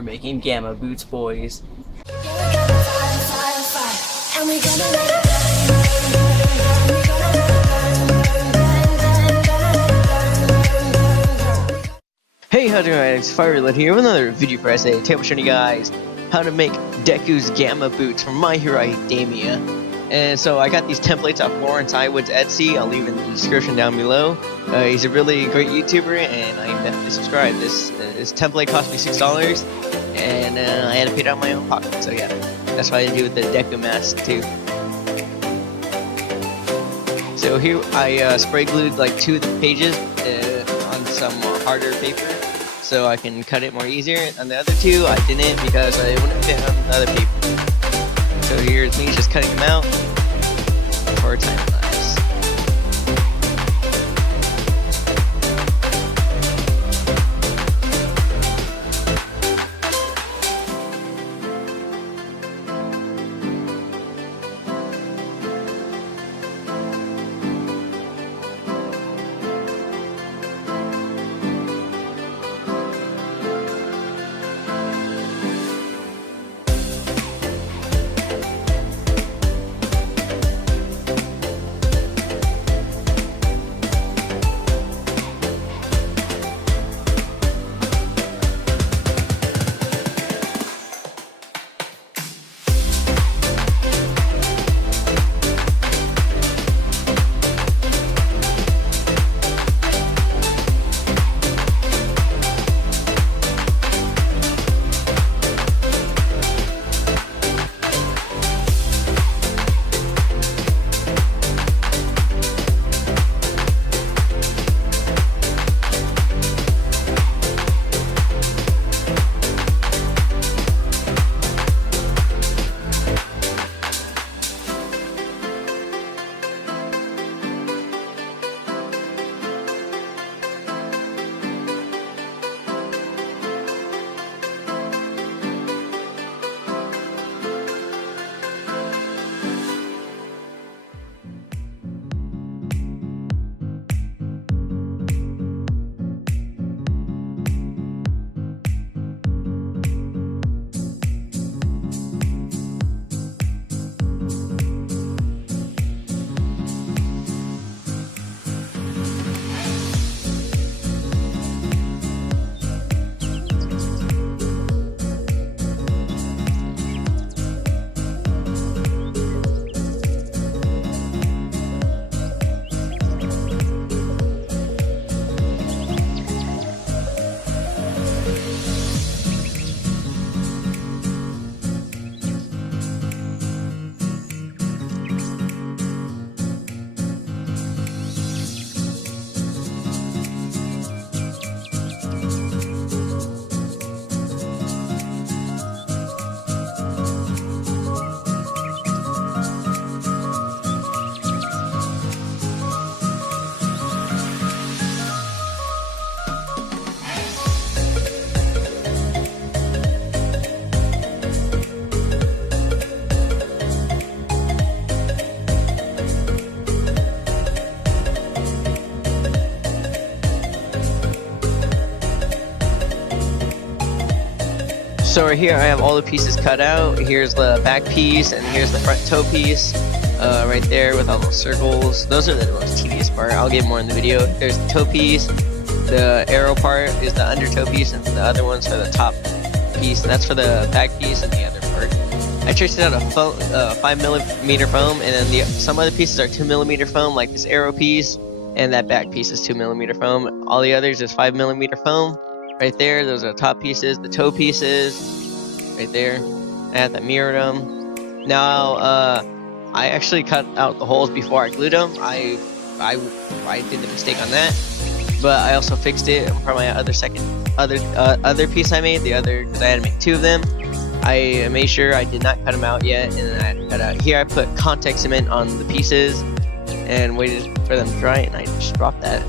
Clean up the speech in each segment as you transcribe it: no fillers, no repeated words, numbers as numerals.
We're making gamma boots, boys. Hey, how's it going? It's Firelit here with another video for today. Today I'm showing you guys how to make Deku's gamma boots from My Hero Academia. And so I got these templates off Lawrence Iwood's Etsy. I'll leave it in the description down below. He's a really great YouTuber, and I am definitely subscribed. This template cost me $6, and I had to pay it out of my own pocket. So yeah, that's what I do with the Deku mask too. So here I spray glued like 2 of the pages on some harder paper, so I can cut it more easier. On the other 2, I didn't because I wouldn't fit on the other paper. So here's me just cutting them out for a time lapse. So right here I have all the pieces cut out. Here's the back piece, and here's the front toe piece right there with all those circles. Those are the most tedious part. I'll get more in the video. There's the toe piece. The arrow part is the under toe piece, and the other one's for the top piece, and that's for the back piece and the other part. I traced it out of 5mm foam, and then some other pieces are 2mm foam, like this arrow piece, and that back piece is 2mm foam. All the others is 5mm foam. Right there, those are the top pieces, the toe pieces, right there. I had that mirrored them. Now, I actually cut out the holes before I glued them. I did the mistake on that, but I also fixed it for my other piece I made. Because I had to make 2 of them. I made sure I did not cut them out yet, and then I had to cut out. Here I put contact cement on the pieces and waited for them to dry, and I just dropped that.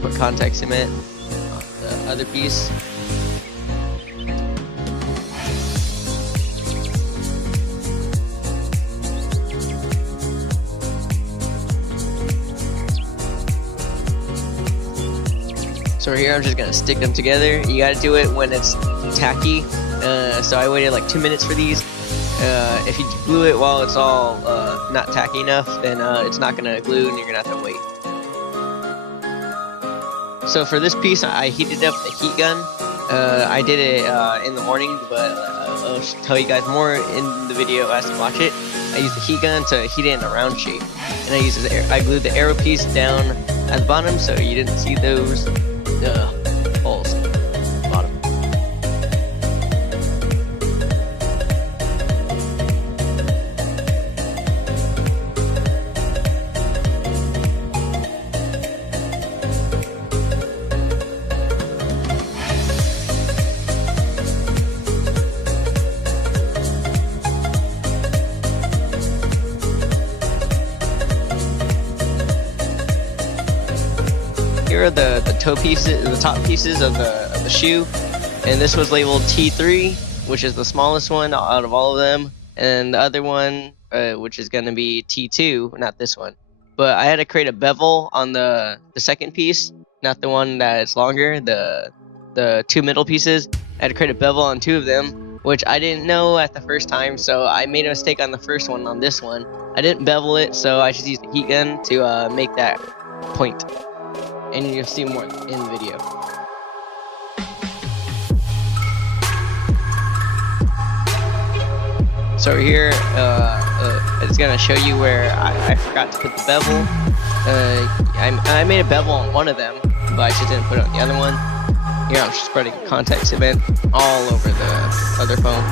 Put contact cement on the other piece. So here I'm just gonna stick them together. You gotta do it when it's tacky, so I waited like 2 minutes for these. If you glue it while it's all not tacky enough, then it's not gonna glue and you're gonna have to wait. So for this piece, I heated up the heat gun. I did it in the morning, but I'll tell you guys more in the video as you watch it. I used the heat gun to heat it in a round shape, and I glued the arrow piece down at the bottom so you didn't see those holes at the bottom. Here are the toe pieces, the top pieces of the shoe, and this was labeled T3, which is the smallest one out of all of them, and the other one, which is gonna be T2, not this one. But I had to create a bevel on the second piece, not the one that is longer, the two middle pieces. I had to create a bevel on two of them, which I didn't know at the first time, so I made a mistake on the first one on this one. I didn't bevel it, so I just used the heat gun to make that point. And you'll see more in the video. So here, it's gonna show you where I forgot to put the bevel. I made a bevel on one of them, but I just didn't put it on the other one. Here I'm just spreading a contact cement all over the other foam.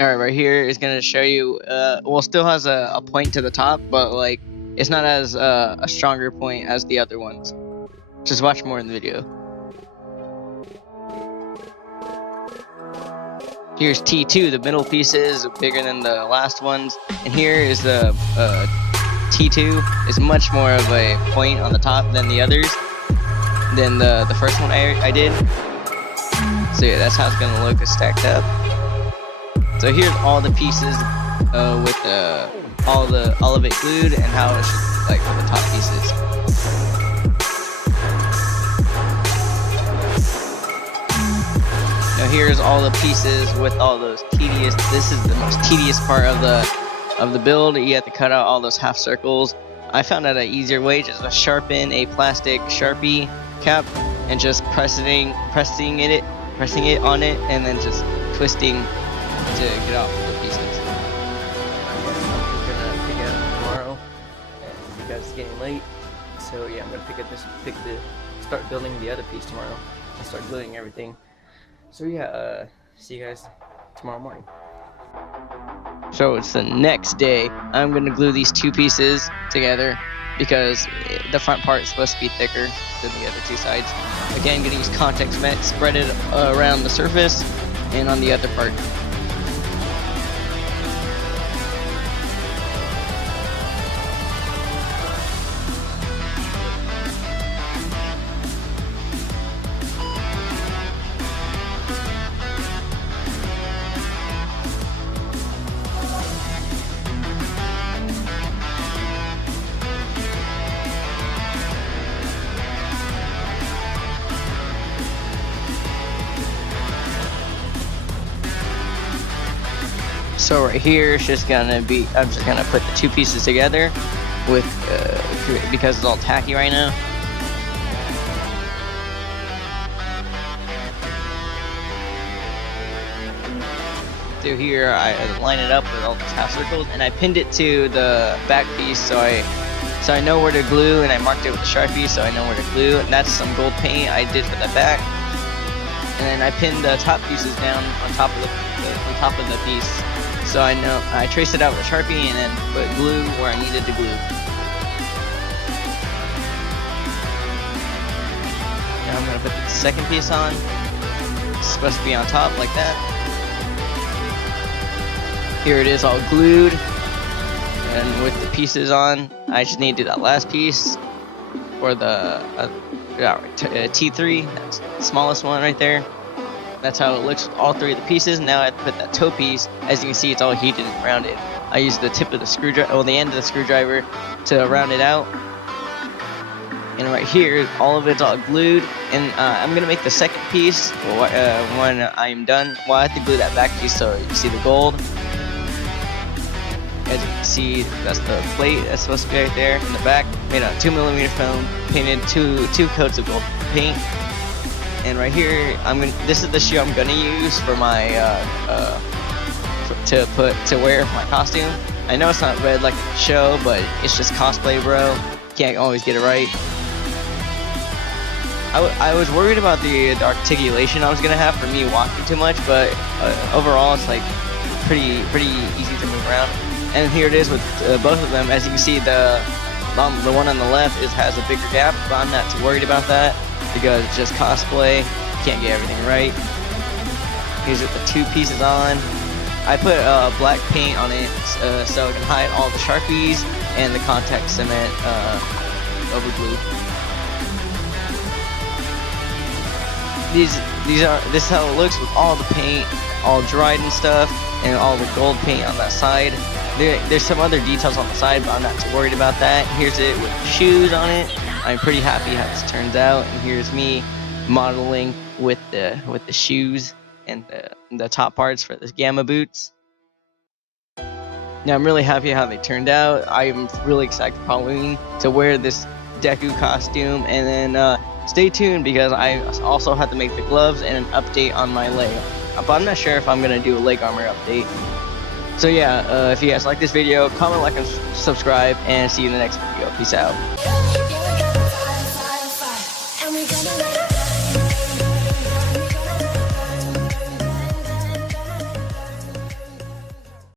Alright, right here is going to show you, well, still has a point to the top, but like, it's not as a stronger point as the other ones. Just watch more in the video. Here's T2, the middle pieces, bigger than the last ones. And here is the T2, is much more of a point on the top than the others, than the first one I did. So yeah, that's how it's going to look stacked up. So here's all the pieces with all of it glued and how it should, like, for the top pieces. Now here's all the pieces with all those tedious. This is the most tedious part of the build. You have to cut out all those half circles. I found out an easier way, just to sharpen a plastic Sharpie cap and just pressing it on it, and then just twisting to get off the pieces. I'm gonna pick it up tomorrow, and because it's getting late, so yeah, I'm gonna start building the other piece tomorrow and start gluing everything. So yeah, see you guys tomorrow morning. So it's the next day. I'm gonna glue these two pieces together because the front part is supposed to be thicker than the other two sides. Again, I'm gonna use contact cement, spread it around the surface and on the other part. So right here, it's just gonna be, I'm just gonna put the two pieces together with, because it's all tacky right now. Through here, I line it up with all these half circles, and I pinned it to the back piece so I know where to glue, and I marked it with a Sharpie so I know where to glue. And that's some gold paint I did for the back. And then I pinned the top pieces down on top of the piece. So I know I traced it out with a Sharpie and then put glue where I needed to glue. Now I'm gonna put the second piece on. It's supposed to be on top like that. Here it is all glued. And with the pieces on, I just need to do that last piece for the T3, that's the smallest one right there. That's how it looks with all three of the pieces. Now I have to put that toe piece. As you can see, it's all heated and rounded. I use the tip of the screwdriver, or the end of the screwdriver, to round it out. And right here, all of it's all glued. And I'm gonna make the second piece when I'm done. Well, I have to glue that back piece so you can see the gold. As you can see, that's the plate that's supposed to be right there in the back. Made out of 2mm foam, painted two coats of gold paint. And right here, this is the shoe I'm gonna use for my to wear for my costume. I know it's not red like the show, but it's just cosplay, bro. Can't always get it right. I was worried about the articulation I was gonna have for me walking too much, but overall it's like pretty easy to move around. And here it is with both of them. As you can see, the one on the left has a bigger gap, but I'm not too worried about that because it's just cosplay. Can't get everything right. Here's with the two pieces on. I put black paint on it so it can hide all the Sharpies and the contact cement over glue. This is how it looks with all the paint all dried and stuff, and all the gold paint on that side. There's some other details on the side, but I'm not too worried about that. Here's it with the shoes on it. I'm pretty happy how this turns out, and here's me modeling with the shoes and the top parts for the Gamma boots. Now I'm really happy how they turned out. I'm really excited for Halloween to wear this Deku costume, and then stay tuned because I also have to make the gloves and an update on my leg. But I'm not sure if I'm gonna do a leg armor update. So yeah, if you guys like this video, comment, like, and subscribe, and see you in the next video. Peace out.